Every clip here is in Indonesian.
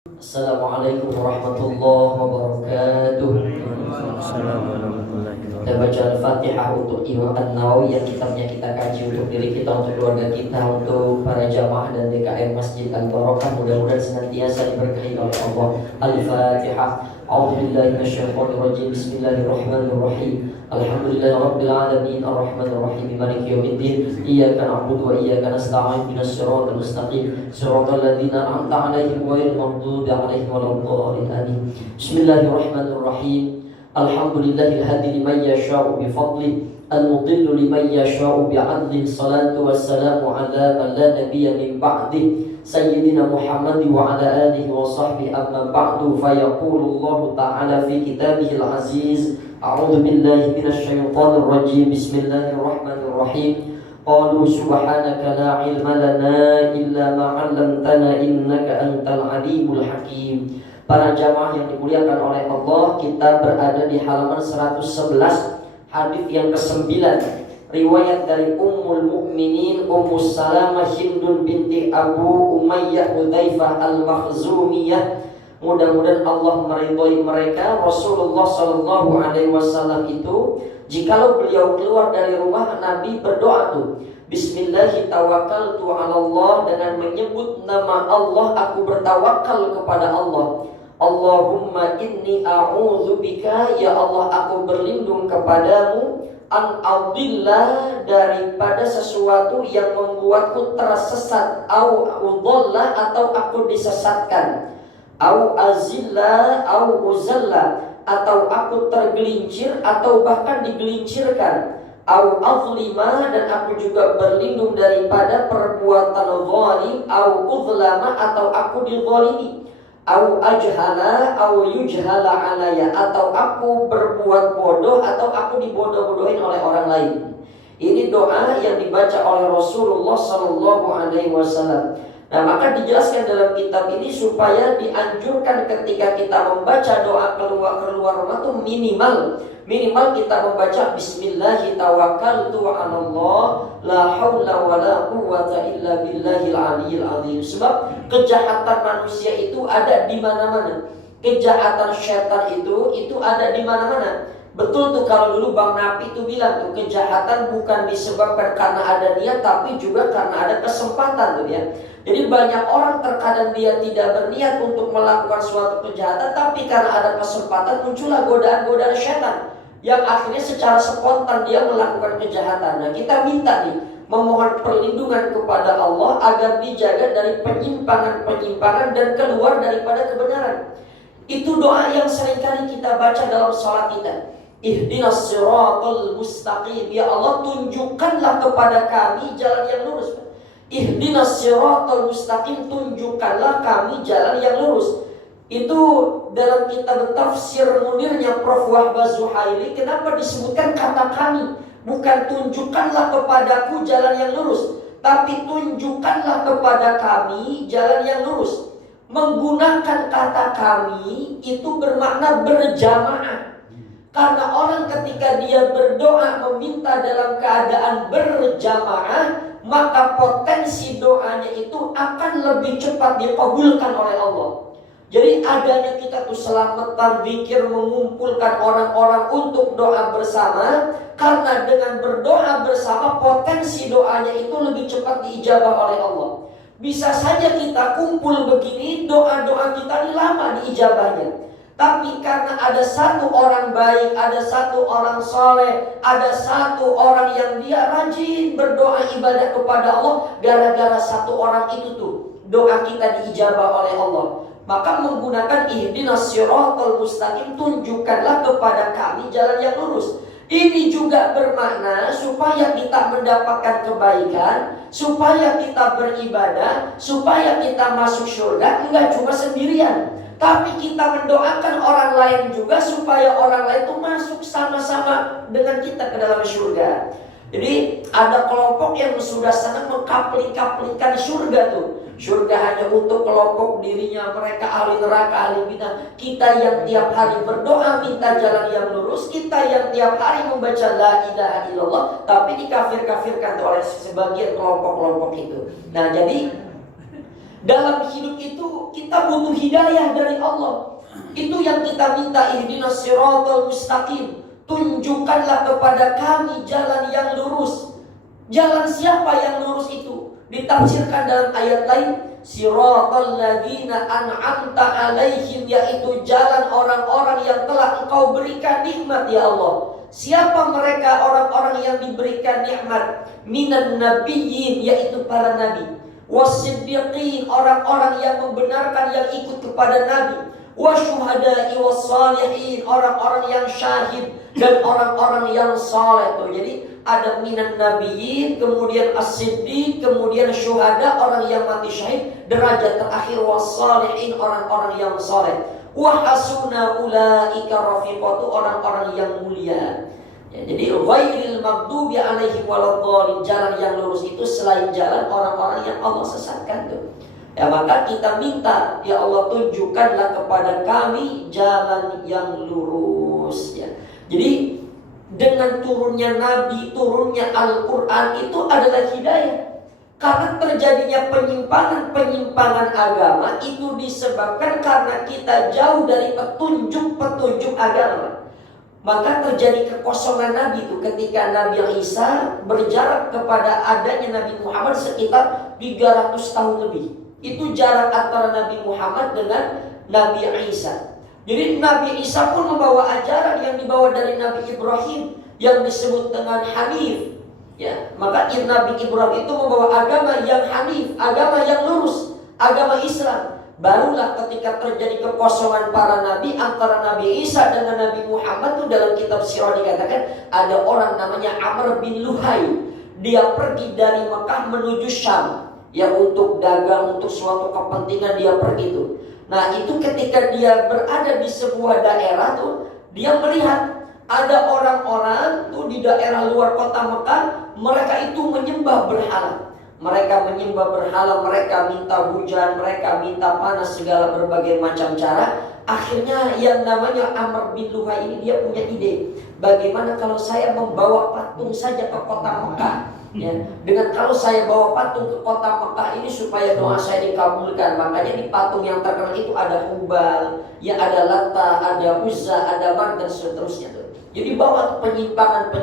Assalamualaikum warahmatullahi wabarakatuh. Kita baca Al-Fatihah untuk Imam An-Nawawi yang kitabnya kita kaji untuk diri kita, untuk keluarga kita, untuk para jamaah dan DKM Masjid Al-Barakah. Mudah-mudahan senantiasa diberkahi oleh Allah. Al-Fatihah. A'udzubillahi minasyaitonirrajim. Bismillahirrahmanirrahim. Alhamdulillahirabbil alamin arrahmanir rahim maliki yaumiddin. Iyyaka na'budu wa iyyaka nasta'in. Ihdinas siratal mustaqim. Siratal ladzina an'amta 'alaihim ghairil maghdubi 'alaihim waladdallin. Amin. Bismillahirrahmanirrahim. Alhamdulillahil hadi liman yasha'u bifadlih, al-mudillu liman yasha'u bi'adlih. Salatu wassalamu ala man la nabiyya min ba'dih, Sayyidina Muhammad wa ala alihi wa sahbihi. Amma ba'du, fayaqulu Allah ta'ala fi kitabihil aziz. A'udzu billahi minasy syaithanir rajim. Bismillahirrahmanirrahim. Qalu subhanaka la ilma lana illa ma 'allamtana innaka antal alimul hakim. Para jamaah yang dimuliakan oleh Allah, kita berada di halaman 111, hadis yang ke-9, riwayat dari Ummul Mukminin Ummu Salamah Hindun binti Abu Umayyah Hudzaifah Al-Makhzumiyah. Mudah-mudahan Allah meridhoi mereka. Rasulullah sallallahu alaihi wasallam itu, jikalau beliau keluar dari rumah, Nabi berdoa tuh, Bismillahi tawakkaltu 'ala Allah, dengan menyebut nama Allah aku bertawakal kepada Allah. Allahumma inni a'udzubika, ya Allah aku berlindung kepadamu, an adillah, daripada sesuatu yang membuatku tersesat, au udalla, atau aku disesatkan, au azilla, au uzalla, atau aku tergelincir atau bahkan digelincirkan, au azlima, dan aku juga berlindung daripada perbuatan zalim, au uzlama, atau aku dizalimi, au ajhala, au yujhala alaya, atau aku berbuat bodoh atau aku dibodoh-bodohin oleh orang lain. Ini doa yang dibaca oleh Rasulullah sallallahu alaihi wasallam. Nah, maka dijelaskan dalam kitab ini supaya dianjurkan ketika kita membaca doa keluar rumah itu minimal kita membaca Bismillahi tawakkaltu 'ala Allah, la haula wala quwwata illa billahil aliyyil azim. Sebab kejahatan manusia itu ada di mana-mana. Kejahatan setan itu ada di mana-mana. Betul tuh kalau dulu Bang Napi itu bilang tuh, kejahatan bukan disebabkan karena ada niat, tapi juga karena ada kesempatan tuh ya. Jadi banyak orang terkadang dia tidak berniat untuk melakukan suatu kejahatan, tapi karena ada kesempatan muncullah godaan-godaan setan yang akhirnya secara spontan dia melakukan kejahatan. Nah, kita minta nih, memohon perlindungan kepada Allah agar dijaga dari penyimpangan dan keluar daripada kebenaran. Itu doa yang seringkali kita baca dalam sholat kita. Ihdinas siratal mustaqim, ya Allah tunjukkanlah kepada kami jalan yang lurus. Ihdinas siratal mustaqim, tunjukkanlah kami jalan yang lurus. Itu dalam kitab tafsir Munirnya Prof. Wahbah Zuhaili, kenapa disebutkan kata kami? Bukan tunjukkanlah kepadaku jalan yang lurus, tapi tunjukkanlah kepada kami jalan yang lurus. Menggunakan kata kami itu bermakna berjamaah. Karena orang ketika dia berdoa meminta dalam keadaan berjamaah, maka potensi doanya itu akan lebih cepat dikabulkan oleh Allah. Jadi adanya kita tuh selamatan zikir, mengumpulkan orang-orang untuk doa bersama, karena dengan berdoa bersama potensi doanya itu lebih cepat diijabah oleh Allah. Bisa saja kita kumpul begini, doa-doa kita ini lama diijabahnya. Tapi karena ada satu orang baik, ada satu orang soleh, ada satu orang yang dia rajin berdoa ibadah kepada Allah, gara-gara satu orang itu tuh doa kita diijabah oleh Allah. Maka menggunakan ihdinas siratal mustaqim, tunjukkanlah kepada kami jalan yang lurus. Ini juga bermakna supaya kita mendapatkan kebaikan, supaya kita beribadah, supaya kita masuk surga, enggak cuma sendirian, tapi kita mendoakan orang lain juga supaya orang lain itu masuk sama-sama dengan kita ke dalam surga. Jadi ada kelompok yang sudah sangat mengkapling-kaplingkan surga tuh. Surga hanya untuk kelompok dirinya, mereka ahli neraka, ahli bid'ah. Kita yang tiap hari berdoa minta jalan yang lurus, kita yang tiap hari membaca la ilaha illallah, tapi dikafir-kafirkan oleh sebagian kelompok-kelompok itu. Nah, jadi Dalam hidup itu kita butuh hidayah dari Allah. Itu yang kita minta, ihdinas siratal mustaqim. Tunjukkanlah kepada kami jalan yang lurus. Jalan siapa yang lurus itu? Ditafsirkan dalam ayat lain, siratal ladzina an'amta alaihim, yaitu jalan orang-orang yang telah Engkau berikan nikmat ya Allah. Siapa mereka orang-orang yang diberikan nikmat? Minan nabiyyin, yaitu para nabi. Wasiddiqin, orang-orang yang membenarkan, yang ikut kepada nabi. Wasyuhada'i wassalihin, orang-orang yang syahid dan orang-orang yang saleh. Jadi ada minan nabiyyin, kemudian as-siddiq, kemudian syuhada, orang yang mati syahid, derajat terakhir wassalihin, orang-orang yang saleh. Wa hasuna ulaika rafiqatu, orang-orang yang mulia. Ya, jadi ghairil maghdubi alaihim waladhdallin, jalan yang lurus itu selain jalan orang-orang yang Allah sesatkan tuh. Ya, maka kita minta, ya Allah, tunjukkanlah kepada kami jalan yang lurus ya. Jadi dengan turunnya Nabi, turunnya Al-Quran itu adalah hidayah. Karena terjadinya penyimpangan agama itu disebabkan karena kita jauh dari petunjuk-petunjuk agama. Maka terjadi kekosongan Nabi itu ketika Nabi Isa berjarak kepada adanya Nabi Muhammad sekitar 300 tahun lebih. Itu jarak antara Nabi Muhammad dengan Nabi Isa. Jadi Nabi Isa pun membawa ajaran yang dibawa dari Nabi Ibrahim yang disebut dengan Hanif. Ya, maka Nabi Ibrahim itu membawa agama yang Hanif, agama yang lurus, agama Islam. Barulah ketika terjadi kekosongan para nabi antara Nabi Isa dengan Nabi Muhammad, itu dalam kitab sirah dikatakan ada orang namanya Amr bin Luhai. Dia pergi dari Mekah menuju Syam. Ya, untuk dagang, untuk suatu kepentingan dia pergi tuh. Nah, itu ketika dia berada di sebuah daerah tuh, dia melihat ada orang-orang tuh di daerah luar kota Mekah, mereka itu menyembah berhala. Mereka menyembah berhala, mereka minta hujan, mereka minta panas, segala berbagai macam cara. Akhirnya yang namanya Amr bin Luhai ini dia punya ide, bagaimana kalau saya membawa patung saja ke kota Mekah. Ya, dengan kalau saya bawa patung ke kota Mekah ini supaya doa saya dikabulkan. Makanya di patung yang terkenal itu ada Hubal, ya ada Lata, ada Uzza, ada Man dan seterusnya tuh. Jadi bawa penyimpangan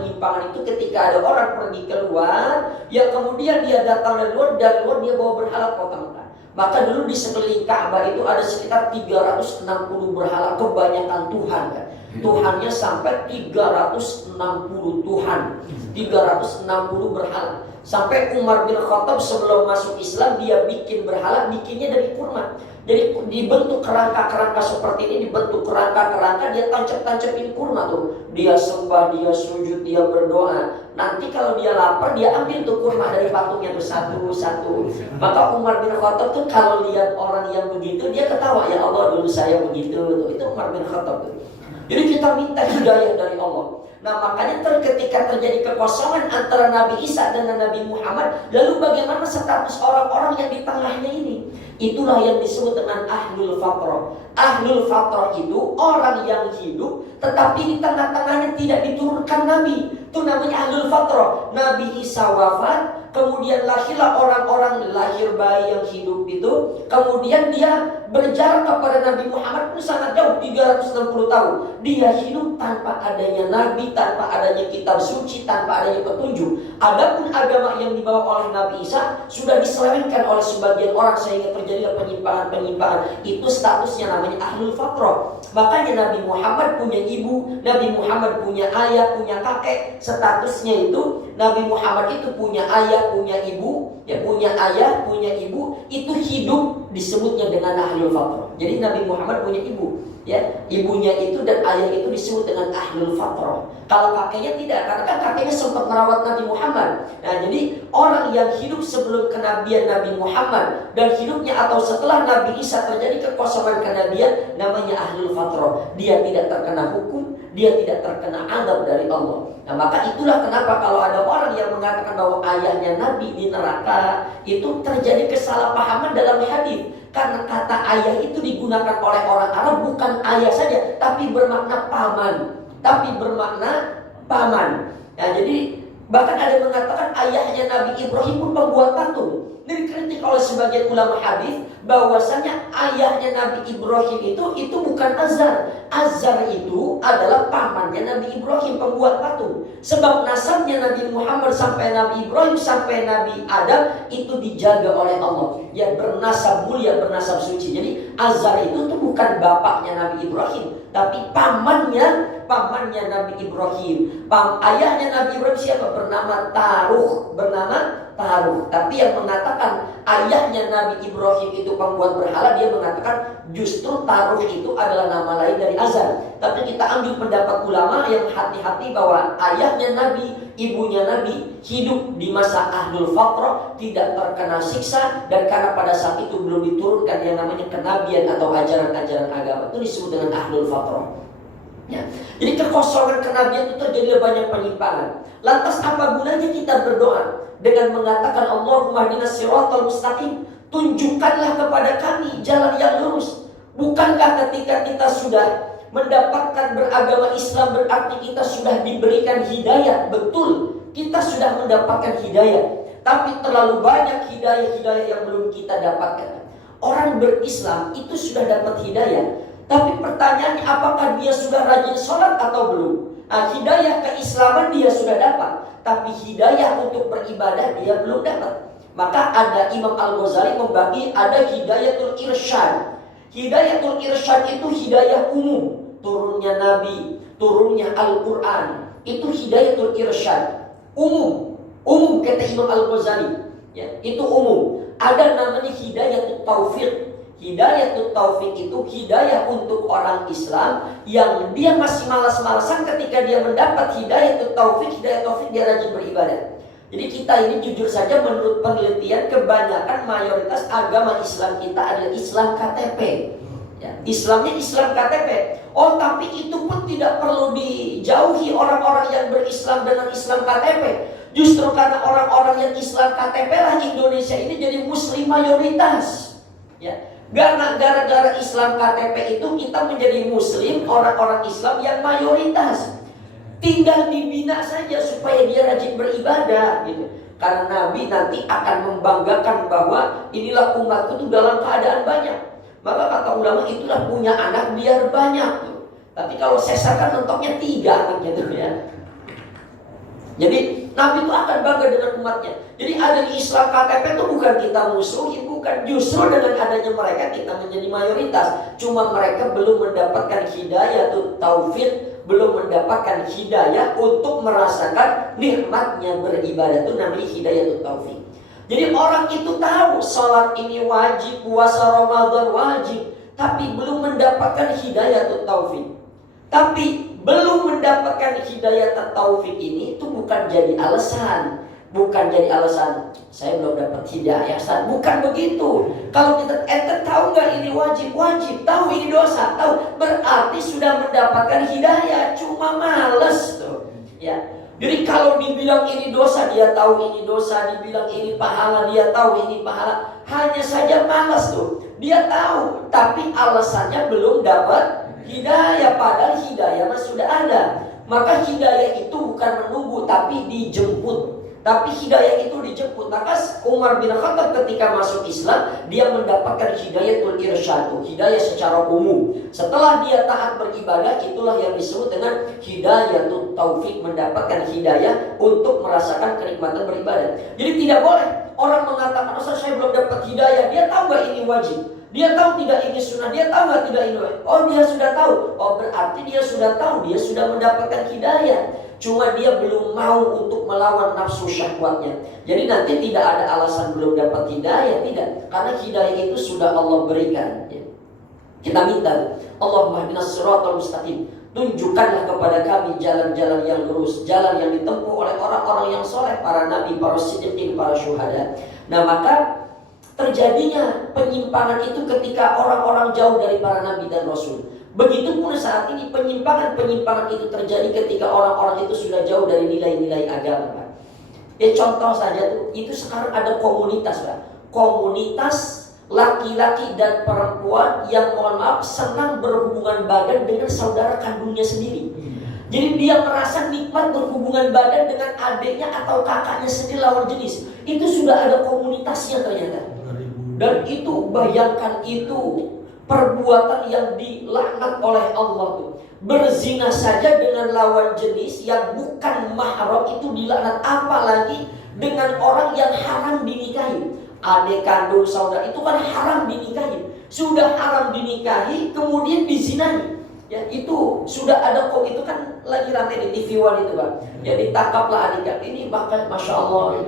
itu ketika ada orang pergi keluar, ya kemudian dia datang dari luar dia bawa berhala ke kota Mekah. Maka dulu di sekeliling Ka'bah itu ada sekitar 360 berhala, kebanyakan Tuhan kan. Tuhannya sampai 360 Tuhan, 360 berhala. Sampai Umar bin Khattab sebelum masuk Islam dia bikin berhala, bikinnya dari kurma. Jadi dibentuk kerangka-kerangka seperti ini, dibentuk kerangka-kerangka, dia tancap-tancapin kurma tuh. Dia sembah, dia sujud, dia berdoa. Nanti kalau dia lapar, dia ambil tuh kurma dari patungnya tuh satu-satu. Maka Umar bin Khattab tuh kalau lihat orang yang begitu, dia ketawa, ya Allah dulu saya begitu tuh. Itu Umar bin Khattab tuh. Jadi kita minta hidayah dari Allah. Nah, makanya ketika terjadi kekosongan antara Nabi Isa dengan Nabi Muhammad, lalu bagaimana status orang-orang yang di tengahnya ini? Itulah yang disebut dengan ahlul fatrah. Ahlul fatrah itu orang yang hidup tetapi di tengah-tengahnya tidak diturunkan Nabi. Itu namanya ahlul fatrah. Nabi Isa wafat, kemudian lahirlah orang-orang, lahir bayi yang hidup itu, kemudian dia berjarak kepada Nabi Muhammad pun sangat jauh, 360 tahun. Dia hidup tanpa adanya Nabi, tanpa adanya kitab suci, tanpa adanya petunjuk. Adapun agama yang dibawa oleh Nabi Isa sudah diselewengkan oleh sebagian orang sehingga terjadi penyimpangan-penyimpangan. Itu statusnya namanya ahlul fatrah. Makanya Nabi Muhammad punya ibu, Nabi Muhammad punya ayah, punya kakek. Statusnya itu Nabi Muhammad itu punya ayah, punya ibu, ya punya ayah, punya ibu, itu hidup disebutnya dengan ahlul fatrah. Jadi Nabi Muhammad punya ibu, ya ibunya itu dan ayah itu disebut dengan ahlul fatrah. Kalau kakeknya tidak, karena kan kakeknya sempat merawat Nabi Muhammad. Nah, jadi orang yang hidup sebelum kenabian Nabi Muhammad dan hidupnya atau setelah Nabi Isa terjadi kekosongan kenabian, namanya ahlul fatrah. Dia tidak terkena hukum, dia tidak terkena azab dari Allah. Nah, maka itulah kenapa kalau ada orang yang mengatakan bahwa ayahnya Nabi di neraka, itu terjadi kesalahpahaman dalam hadis. Karena kata ayah itu digunakan oleh orang Arab bukan ayah saja, tapi bermakna paman. Nah, jadi Bahkan ada yang mengatakan ayahnya Nabi Ibrahim pun membuat patung. Ini dikritik oleh sebagian ulama hadis bahwasanya ayahnya Nabi Ibrahim itu bukan Azar. Azar itu adalah pamannya Nabi Ibrahim, pembuat patung. Sebab nasabnya Nabi Muhammad sampai Nabi Ibrahim sampai Nabi Adam itu dijaga oleh Allah. Ya bernasab mulia, bernasab suci. Jadi Azar itu bukan bapaknya Nabi Ibrahim, tapi pamannya Nabi Ibrahim. Ayahnya Nabi Ibrahim siapa? Bernama Taruh. Tapi yang mengatakan ayahnya Nabi Ibrahim itu pembuat berhala, dia mengatakan justru Taruh itu adalah nama lain dari Azar. Tapi kita ambil pendapat ulama yang hati-hati bahwa ayahnya Nabi, ibunya Nabi hidup di masa Ahlul Fatrah, tidak terkena siksa, dan karena pada saat itu belum diturunkan yang namanya kenabian atau ajaran-ajaran agama, itu disebut dengan Ahlul Fatrah. Ya. Jadi kekosongan kenabian itu terjadi banyak penyimpangan. Lantas apa gunanya kita berdoa dengan mengatakan Allahumma hdinas siratal mustaqim, tunjukkanlah kepada kami jalan yang lurus. Bukankah ketika kita sudah mendapatkan beragama Islam berarti kita sudah diberikan hidayah? Betul, kita sudah mendapatkan hidayah. Tapi terlalu banyak hidayah-hidayah yang belum kita dapatkan. Orang berislam itu sudah dapat hidayah, tapi pertanyaannya apakah dia sudah rajin sholat atau belum? Nah, hidayah keislaman dia sudah dapat, tapi hidayah untuk beribadah dia belum dapat. Maka ada Imam Al-Ghazali membagi ada hidayatul irsyad. Hidayatul irsyad itu hidayah umum, turunnya Nabi, turunnya Al-Quran. Itu hidayatul irsyad, umum kata Imam Al-Ghazali. Ya, itu umum. Ada namanya hidayatul taufiq. Hidayatul taufik itu hidayah untuk orang Islam yang dia masih malas-malasan ketika dia mendapat hidayatul taufik, dia rajin beribadah. Jadi kita ini jujur saja menurut penelitian kebanyakan mayoritas agama Islam kita adalah Islam KTP. Ya, Islamnya Islam KTP. Oh, tapi itu pun tidak perlu dijauhi orang-orang yang berislam dengan Islam KTP. Justru karena orang-orang yang Islam KTP lah Indonesia ini jadi muslim mayoritas. Ya. Gara-gara Islam KTP itu kita menjadi muslim, orang-orang Islam yang mayoritas. Tinggal dibina saja supaya dia rajin beribadah gitu. Karena Nabi nanti akan membanggakan bahwa inilah umatku itu dalam keadaan banyak. Maka kata ulama itulah punya anak biar banyak gitu. Tapi kalau sesar kan mentoknya 3 anaknya tuh ya. Jadi Nabi itu akan bangga dengan umatnya. Jadi ada di Islam KTP itu bukan kita musuhi, bukan. Justru dengan adanya mereka kita menjadi mayoritas. Cuma mereka belum mendapatkan hidayah taufik, belum mendapatkan hidayah untuk merasakan nikmatnya beribadah. Itu namanya hidayah taufik. Jadi orang itu tahu sholat ini wajib, puasa Ramadan wajib, tapi belum mendapatkan hidayah taufik. Tapi belum mendapatkan hidayah taufik ini itu bukan jadi alasan. Bukan jadi alasan saya belum dapat hidayah, bukan begitu. Kalau kita tahu nggak ini wajib, tahu ini dosa, tahu berarti sudah mendapatkan hidayah, cuma males tuh. Ya. Jadi kalau dibilang ini dosa, dia tahu ini dosa, dibilang ini pahala, dia tahu ini pahala, hanya saja malas tuh. Dia tahu, tapi alasannya belum dapat hidayah, padahal hidayah mah sudah ada. Maka hidayah itu bukan menunggu tapi dijemput. Tapi hidayah itu dijemput. Maka Umar bin Khattab ketika masuk Islam, dia mendapatkan hidayatul irsyad, hidayah secara umum. Setelah dia taat beribadah, itulah yang disebut dengan hidayatul taufik, mendapatkan hidayah untuk merasakan kenikmatan beribadah. Jadi tidak boleh orang mengatakan, "Ustaz, saya belum dapat hidayah." Dia tahu nggak ini wajib? Dia tahu tidak ini sunnah, dia tahu nggak tidak ini wajib? Oh, dia sudah tahu. Oh, berarti dia sudah tahu, dia sudah mendapatkan hidayah. Cuma dia belum mau untuk melawan nafsu syahwatnya. Jadi nanti tidak ada alasan belum dapat hidayah, tidak. Karena hidayah itu sudah Allah berikan. Kita minta, Allahumma hdinas siratal mustaqim. Tunjukkanlah kepada kami jalan-jalan yang lurus, jalan yang ditempuh oleh orang-orang yang soleh, para nabi, para siddiqin, para syuhada. Nah, maka terjadinya penyimpangan itu ketika orang-orang jauh dari para nabi dan rasul. Begitupun saat ini penyimpangan itu terjadi ketika orang-orang itu sudah jauh dari nilai-nilai agama, Pak. Ya contoh saja tuh, itu sekarang ada komunitas, Pak. Komunitas laki-laki dan perempuan yang mohon maaf senang berhubungan badan dengan saudara kandungnya sendiri. Jadi dia merasa nikmat berhubungan badan dengan adiknya atau kakaknya sendiri lawan jenis. Itu sudah ada komunitasnya ternyata. Dan itu, bayangkan itu perbuatan yang dilaknat oleh Allah tuh. Berzina saja dengan lawan jenis yang bukan mahram itu dilaknat, apalagi dengan orang yang haram dinikahi. Adik kandung, saudara itu kan haram dinikahi. Sudah haram dinikahi kemudian dizinahi. Ya itu sudah ada kok, itu kan lagi ramai di TV One itu Pak. Ya ditangkaplah adik ini, bahkan Masya Allah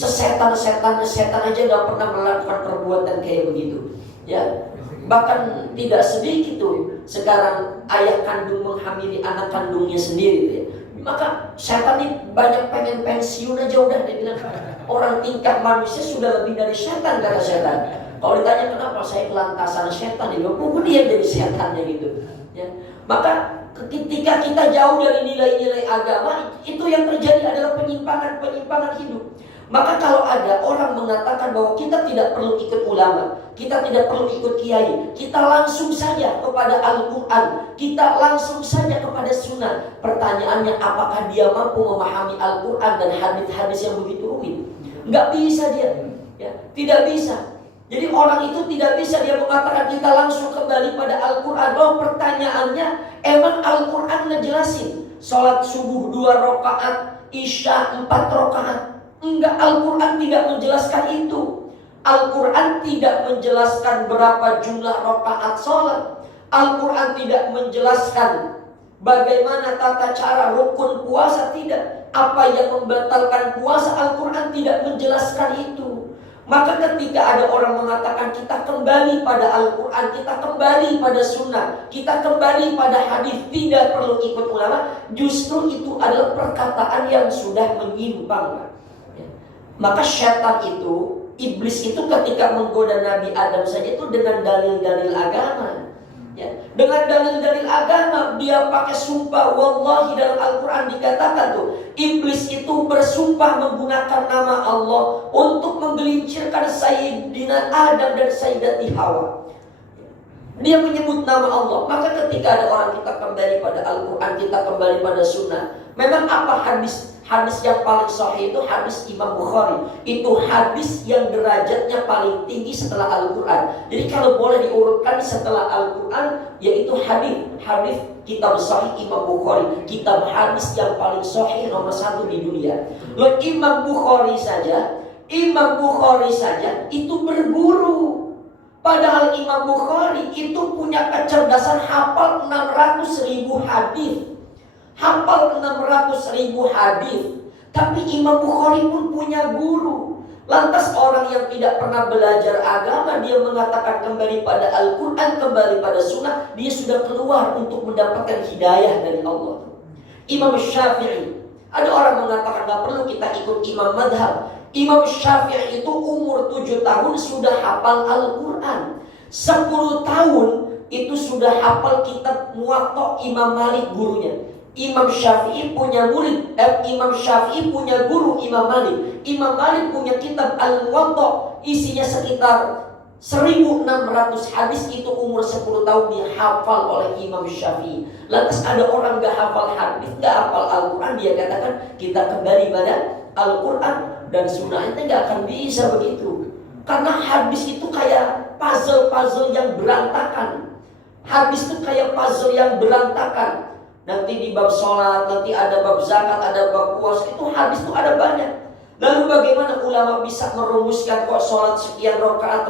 setan aja gak pernah melakukan perbuatan kayak begitu. Ya bahkan tidak sedikit tuh sekarang ayah kandung menghamili anak kandungnya sendiri ya. Maka setan ini banyak pengen pensiun aja udah, dia bilang orang tingkah manusia sudah lebih dari setan, kata setan. Kalau ditanya kenapa saya kelantasan setan, dia bilang dia jadi setannya gitu. Ya. Maka ketika kita jauh dari nilai-nilai agama, itu yang terjadi adalah penyimpangan hidup. Maka kalau ada orang mengatakan bahwa kita tidak perlu ikut ulama, kita tidak perlu ikut kiai, kita langsung saja kepada Al-Quran, kita langsung saja kepada sunnah. Pertanyaannya, apakah dia mampu memahami Al-Quran dan hadis-hadis yang begitu rumit? Nggak bisa dia, ya, tidak bisa. Jadi orang itu tidak bisa dia mengatakan kita langsung kembali pada Al-Quran. Oh, pertanyaannya, emang Al-Quran ngejelasin sholat subuh 2 rakaat, isya 4 rakaat? Enggak, Al-Quran tidak menjelaskan itu. Al-Quran tidak menjelaskan berapa jumlah rakaat sholat. Al-Quran tidak menjelaskan bagaimana tata cara rukun puasa, tidak. Apa yang membatalkan puasa, Al-Quran tidak menjelaskan itu. Maka ketika ada orang mengatakan kita kembali pada Al-Quran, kita kembali pada sunnah, kita kembali pada hadis, tidak perlu ikut ulama, justru itu adalah perkataan yang sudah menyimpang. Maka syaitan itu, iblis itu ketika menggoda Nabi Adam saja itu dengan dalil-dalil agama. Ya, dengan dalil-dalil agama dia pakai sumpah. Wallahi dalam Al-Quran dikatakan tuh, iblis itu bersumpah menggunakan nama Allah untuk menggelincirkan Sayyidina Adam dan Sayyidati Hawa. Dia menyebut nama Allah. Maka ketika ada orang kita kembali pada Al-Quran, kita kembali pada sunnah. Memang apa hadis yang paling sahih itu hadis Imam Bukhari. Itu hadis yang derajatnya paling tinggi setelah Al-Quran. Jadi kalau boleh diurutkan setelah Al-Quran, yaitu hadis kitab sahih Imam Bukhari. Kitab hadis yang paling sahih nomor 1 di dunia. Loh, Imam Bukhari saja itu berguru. Padahal Imam Bukhari itu punya kecerdasan hafal 600.000 hadis. Hafal 600.000 hadis. Tapi Imam Bukhari pun punya guru. Lantas orang yang tidak pernah belajar agama, dia mengatakan kembali pada Al-Quran, kembali pada sunnah, dia sudah keluar untuk mendapatkan hidayah dari Allah. Imam Syafi'i, ada orang mengatakan gak perlu kita ikut imam madhab. Imam Syafi'i itu umur 7 tahun sudah hafal Al-Quran. 10 tahun itu sudah hafal kitab Muwatta Imam Malik gurunya. Imam Syafi'i punya murid, Imam Syafi'i punya guru Imam Malik. Imam Malik punya kitab Al-Muwatta, isinya sekitar 1.600 hadis. Itu umur 10 tahun dihafal oleh Imam Syafi'i. Lantas ada orang gak hafal hadis, gak hafal Al-Quran, dia katakan kita kembali pada Al-Quran dan sunnah. Itu gak akan bisa begitu. Karena hadis itu kayak puzzle yang berantakan. Hadis itu kayak puzzle yang berantakan. Nanti di bab sholat, nanti ada bab zakat, ada bab puasa, itu hadis itu ada banyak. Lalu bagaimana ulama bisa merumuskan kok sholat sekian rakaat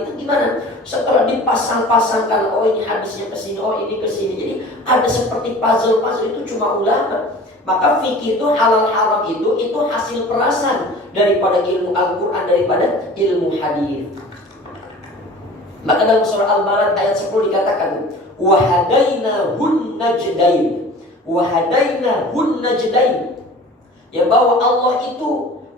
itu gimana? Setelah dipasang-pasangkan, oh ini hadisnya ke sini, oh ini ke sini. Jadi ada seperti puzzle itu cuma ulama. Maka fikih itu halal haram itu hasil perasan daripada ilmu Al-Quran, daripada ilmu hadis. Maka dalam surah Al-Balad ayat 10 dikatakan, wahadainahun najdain, ya bahwa Allah itu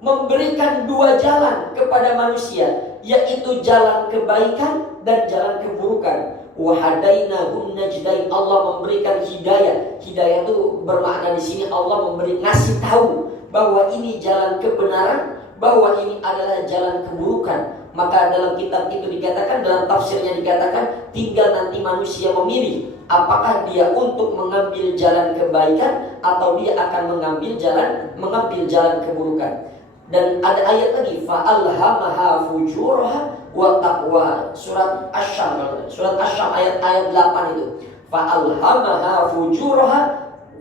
memberikan 2 jalan kepada manusia, yaitu jalan kebaikan dan jalan keburukan. Wahadainahun najdain, Allah memberikan hidayah. Hidayah itu bermakna di sini Allah ngasih tahu bahwa ini jalan kebenaran, bahwa ini adalah jalan keburukan. Maka dalam kitab itu dikatakan, dalam tafsirnya dikatakan, tinggal nanti manusia memilih apakah dia untuk mengambil jalan kebaikan atau dia akan mengambil jalan keburukan. Dan ada ayat lagi, fa'alhamaha fujuraha wa taqwaha. Surat Asy-Syam ayat 8 itu. Fa'alhamaha fujuraha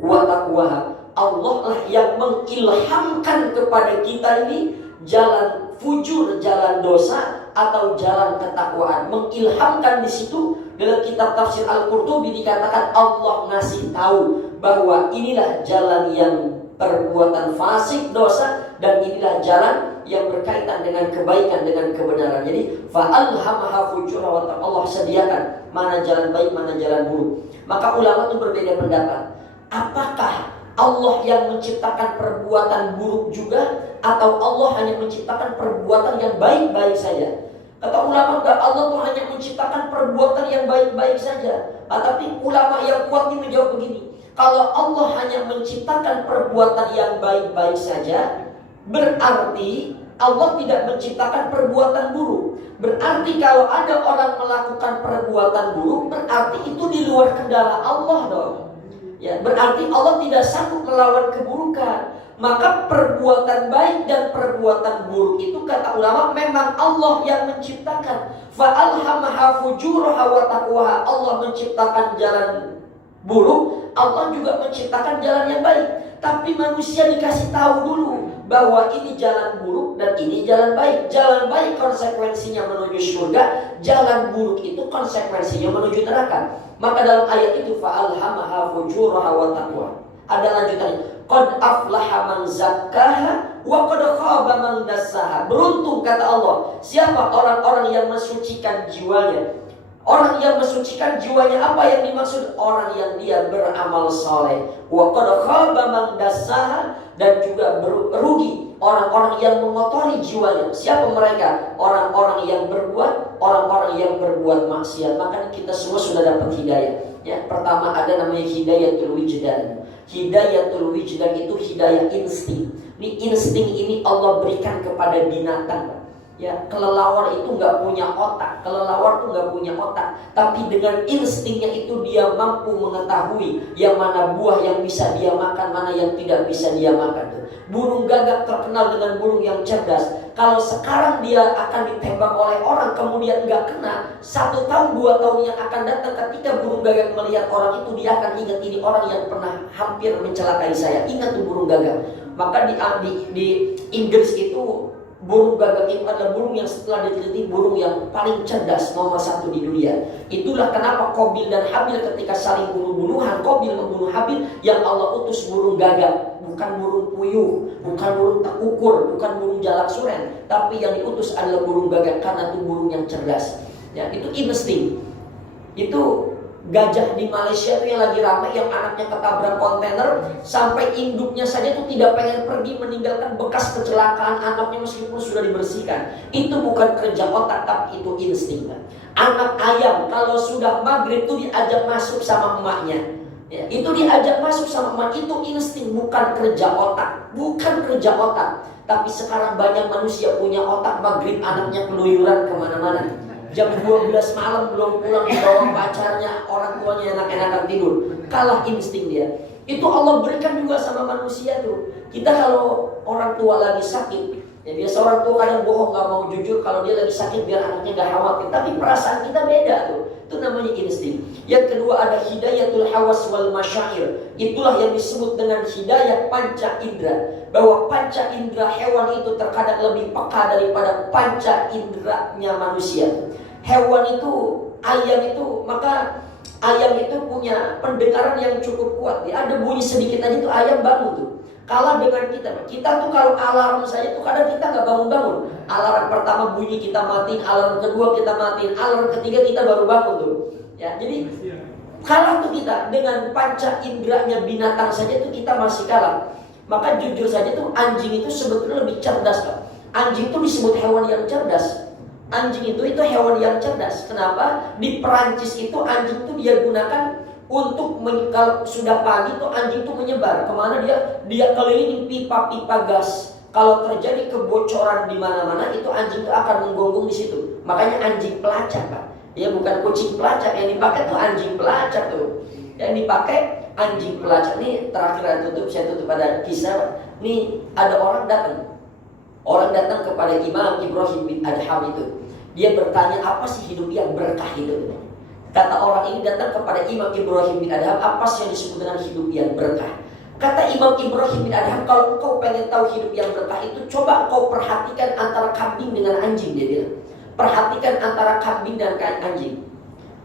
wa taqwaha. Allah lah yang mengilhamkan kepada kita ini jalan fujur, jalan dosa atau jalan ketakwaan. Mengilhamkan di situ dalam kitab tafsir Al-Qurtubi dikatakan Allah ngasih tahu bahwa inilah jalan yang perbuatan fasik, dosa, dan inilah jalan yang berkaitan dengan kebaikan, dengan kebenaran. Jadi fa'alhamaha fujura wa taqwa. Allah sediakan mana jalan baik, mana jalan buruk. Maka ulama itu berbeda pendapat. Apakah Allah yang menciptakan perbuatan buruk juga, atau Allah hanya menciptakan perbuatan yang baik-baik saja? Kata ulama enggak, Allah tuh hanya menciptakan perbuatan yang baik-baik saja. Tapi ulama yang kuat ini menjawab begini, kalau Allah hanya menciptakan perbuatan yang baik-baik saja, berarti Allah tidak menciptakan perbuatan buruk. Berarti kalau ada orang melakukan perbuatan buruk, berarti itu di luar kendala Allah dong. Ya, berarti Allah tidak sanggup melawan keburukan. Maka perbuatan baik dan perbuatan buruk itu kata ulama memang Allah yang menciptakan. Fa'alhamaha fujuraha wa taqwaha. Allah menciptakan jalan buruk, Allah juga menciptakan jalan yang baik. Tapi manusia dikasih tahu dulu bahwa ini jalan buruk dan ini jalan baik. Jalan baik konsekuensinya menuju surga, jalan buruk itu konsekuensinya menuju neraka. Maka dalam ayat itu fa'alhamaha fujuraha wa taqwa. Ada lanjutannya. Qad aflaha man zakkaha wa qad khaba man dassaha. Beruntung kata Allah, siapa orang-orang yang mensucikan jiwanya. Orang yang mensucikan jiwanya, apa yang dimaksud? Orang yang dia beramal saleh. Wa qad khaba man dassaha, dan juga rugi orang-orang yang mengotori jiwanya. Siapa mereka? Orang-orang yang berbuat maksiat. Maka kita semua sudah dapat hidayah. Ya, pertama ada namanya hidayatul wijdan. Hidayatul wijdan itu hidayah insting. Ini insting ini Allah berikan kepada binatang. Ya, kelelawar itu nggak punya otak. Kelelawar itu nggak punya otak. Tapi dengan instingnya itu dia mampu mengetahui yang mana buah yang bisa dia makan, mana yang tidak bisa dia makan. Burung gagak terkenal dengan burung yang cerdas. Kalau sekarang dia akan ditembak oleh orang kemudian nggak kena, 1 tahun 2 tahun yang akan datang ketika burung gagak melihat orang itu, dia akan ingat ini orang yang pernah hampir mencelakai saya. Ingat tuh burung gagak. Maka di Inggris itu burung gagak itu adalah burung yang setelah diteliti burung yang paling cerdas, nomor 1 di dunia. Itulah kenapa Qabil dan Habil ketika saling bunuh-bunuhan, Qabil membunuh Habil, yang Allah utus burung gagak, bukan burung puyuh, bukan burung tekukur, bukan burung jalak suren, tapi yang diutus adalah burung gagak karena itu burung yang cerdas. Ya, itu insting. Itu gajah di Malaysia itu yang lagi ramai, yang anaknya ketabrak kontainer sampai induknya saja itu tidak pengen pergi, meninggalkan bekas kecelakaan anaknya meskipun sudah dibersihkan. Itu bukan kerja otak, tapi itu insting. Anak ayam kalau sudah maghrib itu diajak masuk sama emaknya. Ya, itu diajak masuk sama emak, itu insting, bukan kerja otak. Bukan kerja otak. Tapi sekarang banyak manusia punya otak, maghrib anaknya keluyuran kemana-mana. Jam 12 malam belum pulang, dibawa pacarnya, orang tuanya enak-enakan tidur. Kalah insting dia. Itu Allah berikan juga sama manusia tuh. Kita kalau orang tua lagi sakit, ya biasa orang tua kadang bohong, gak mau jujur kalau dia lagi sakit biar anaknya gak khawatir. Tapi perasaan kita beda tuh. Itu namanya insting. Yang kedua ada hidayatul hawas wal masyair. Itulah yang disebut dengan hidayah panca indera. Bahwa panca indera hewan itu terkadang lebih peka daripada panca inderanya manusia. Hewan itu, ayam itu, maka ayam itu punya pendengaran yang cukup kuat. Ya, ada bunyi sedikit aja tuh ayam bangun tuh. Kalah dengan kita. Kita tuh kalau alarm saja tuh kadang kita nggak bangun-bangun. Alarm pertama bunyi kita matiin, alarm kedua kita matiin, alarm ketiga kita baru bangun tuh. Ya, jadi kalah tuh kita dengan panca inderanya binatang saja tuh kita masih kalah. Maka jujur saja tuh anjing itu sebetulnya lebih cerdas, Pak. Anjing itu disebut hewan yang cerdas. Anjing itu hewan yang cerdas. Kenapa? Di Perancis itu anjing itu dia gunakan untuk kalau sudah pagi tuh anjing itu menyebar kemana dia keliling pipa-pipa gas. Kalau terjadi kebocoran di mana-mana, itu anjing itu akan menggonggong di situ. Makanya anjing pelacak, Pak. Ya, bukan kucing pelacak, yang dipakai tuh anjing pelacak tuh. Yang dipakai anjing pelacak. Nih terakhir saya tutup pada kisah. Nih ada orang datang. Orang datang kepada Imam Ibrahim bin Adham itu. Dia bertanya, apa sih hidup yang berkah itu? Kata orang ini datang kepada Imam Ibrahim bin Adham, apa sih yang disebut dengan hidup yang berkah? Kata Imam Ibrahim bin Adham, kalau kau pengen tahu hidup yang berkah itu, coba kau perhatikan antara kambing dengan anjing, dia bilang. Perhatikan antara kambing dan anjing.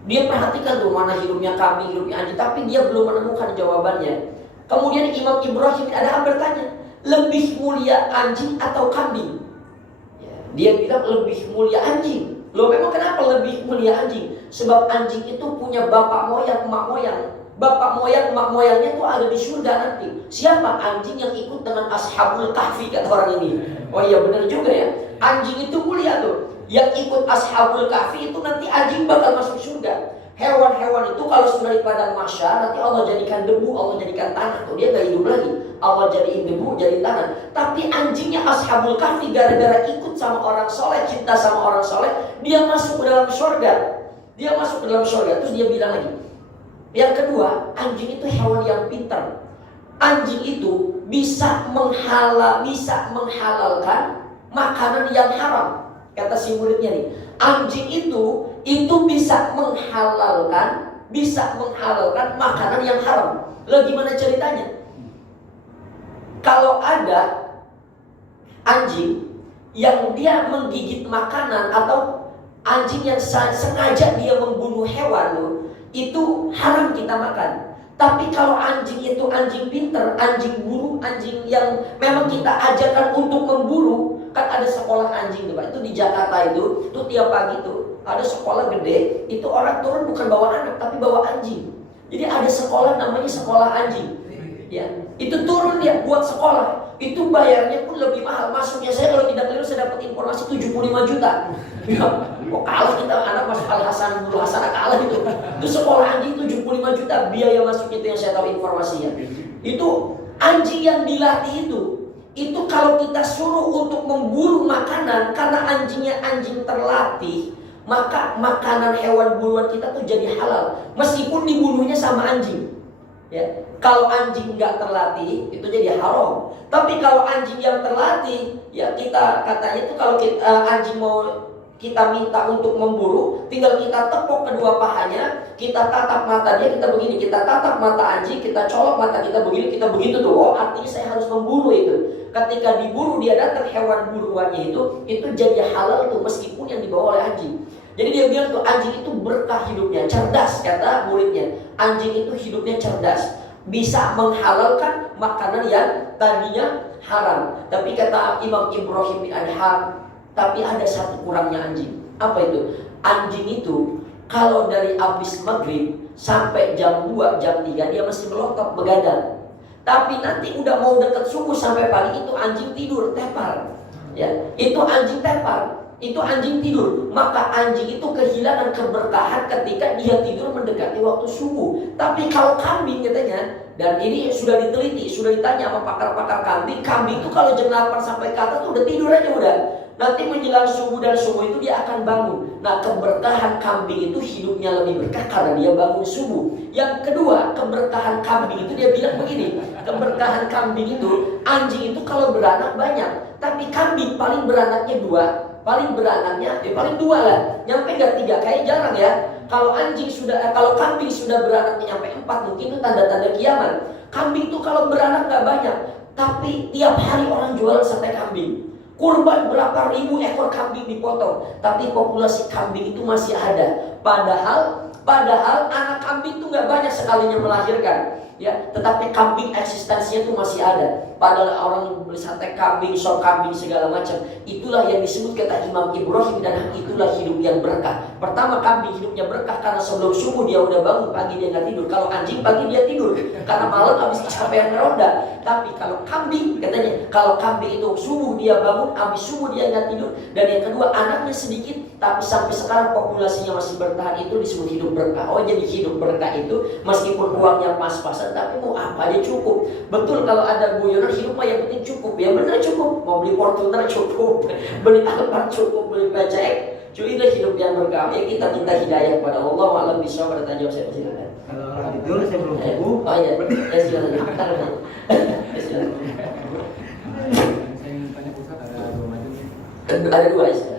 Dia perhatikan tuh mana hidupnya kambing, hidupnya anjing, tapi dia belum menemukan jawabannya. Kemudian Imam Ibrahim bin Adham bertanya, lebih mulia anjing atau kambing? Dia bilang lebih mulia anjing. Loh, memang kenapa lebih mulia anjing? Sebab anjing itu punya bapak moyang, emak moyang. Bapak moyang, emak moyangnya itu ada di surga nanti. Siapa? Anjing yang ikut dengan Ashabul Kahfi, kata orang ini. Oh iya, benar juga ya. Anjing itu mulia tuh. Yang ikut Ashabul Kahfi itu nanti anjing bakal masuk surga. Hewan-hewan itu kalau sudah di padang mahsyar, nanti Allah jadikan debu, Allah jadikan tanah tuh. Dia gak hidup lagi. Allah jadiin debu, jadi tanah. Tapi anjingnya Ashabul Kahfi gara-gara ikut sama orang soleh, cinta sama orang soleh, dia masuk ke dalam surga. Dia masuk ke dalam surga. Terus dia bilang lagi, yang kedua, anjing itu hewan yang pintar. Anjing itu bisa menghalalkan makanan yang haram. Kata si muridnya nih, anjing itu bisa menghalalkan makanan yang haram. Lalu gimana ceritanya? Kalau ada anjing yang dia menggigit makanan atau anjing yang sengaja dia membunuh hewan loh, itu haram kita makan. Tapi kalau anjing itu anjing pinter, anjing buru, anjing yang memang kita ajarkan untuk memburu, kan ada sekolah anjing tuh Pak. Itu di Jakarta itu tiap pagi tuh ada sekolah gede, itu orang turun bukan bawa anak tapi bawa anjing. Jadi ada sekolah namanya sekolah anjing. Ya, itu turun dia buat sekolah. Itu bayarnya pun lebih mahal. Masuknya saya kalau tidak keliru saya dapat informasi 75 juta. Ya, kok kalah kita anak masuk Al-Hasan, Nurul Hasanah kalah itu. Itu sekolah anjing 75 juta biaya masuknya, itu yang saya tahu informasinya. Itu anjing yang dilatih itu kalau kita suruh untuk memburu makanan, karena anjingnya anjing terlatih, maka makanan hewan buruan kita tuh jadi halal meskipun dibunuhnya sama anjing. Ya, kalau anjing nggak terlatih itu jadi haram. Tapi kalau anjing yang terlatih, ya kita katanya itu kalau anjing mau kita minta untuk memburu, tinggal kita tepuk kedua pahanya, kita tatap mata dia, kita begini, kita tatap mata anjing, kita colok mata kita begini, kita begitu tuh. Oh, artinya saya harus memburu itu. Ketika diburu dia datang hewan buruannya itu jadi halal tuh meskipun yang dibawa oleh anjing. Jadi dia bilang tuh anjing itu berkah hidupnya, cerdas, kata muridnya. Anjing itu hidupnya cerdas, bisa menghalalkan makanan yang tadinya haram. Tapi kata Imam Ibrahim bin Adham, tapi ada satu kurangnya anjing. Apa itu? Anjing itu kalau dari habis maghrib sampai jam 2, jam 3 dia mesti melotot begadang. Tapi nanti udah mau dekat subuh sampai pagi itu anjing tidur, tepar. Ya, itu anjing tepar. Itu anjing tidur, maka anjing itu kehilangan keberkahan ketika dia tidur mendekati waktu subuh. Tapi kalau kambing katanya, dan ini sudah diteliti, sudah ditanya sama pakar-pakar kambing itu kalau jam 8 sampai ke atas tuh udah tidur aja udah. Nanti menjelang subuh dan subuh itu dia akan bangun. Nah, keberkahan kambing itu hidupnya lebih berkah karena dia bangun subuh. Yang kedua, keberkahan kambing itu dia bilang begini, keberkahan kambing itu, anjing itu kalau beranak banyak, tapi kambing paling beranaknya 2. Paling beranaknya, paling 2 lah. Nyampe gak 3, kayak jarang ya. Kalau kambing sudah beranaknya nyampe 4, mungkin itu tanda-tanda kiamat. Kambing itu kalau beranak gak banyak, tapi tiap hari orang jual sate kambing. Kurban berapa ribu ekor kambing dipotong, tapi populasi kambing itu masih ada. Padahal anak kambing itu gak banyak sekalinya melahirkan. Ya, tetapi kambing eksistensinya itu masih ada. Padahal orang beli sate kambing, sop kambing segala macam. Itulah yang disebut kata Imam Ibrahim, dan itulah hidup yang berkah. Pertama, kambing hidupnya berkah karena sebelum subuh dia udah bangun, pagi dia nggak tidur. Kalau anjing pagi dia tidur karena malam habis kecapean meronda. Tapi kalau kambing katanya, kalau kambing itu subuh dia bangun, habis subuh dia nggak tidur. Dan yang kedua, anaknya sedikit, tapi sampai sekarang populasinya masih bertahan, itu disebut hidup berkah. Oh, jadi hidup berkah itu meskipun uangnya pas-pasan tapi mau apa aja cukup. Betul, kalau ada guyonan hidup mah yang penting cukup. Ya benar cukup, mau beli Fortuner cukup, beli Alphard cukup, beli PCX. Inilah hidup yang berkah. Ya kita minta hidayah kepada Allah. Alam bisa pada tanya saya silakan. Kalau tidur saya belum buku. Oh iya, ya silakan. Silakan. Saya ingin tanya Ustaz, ada dua macam. Ada dua.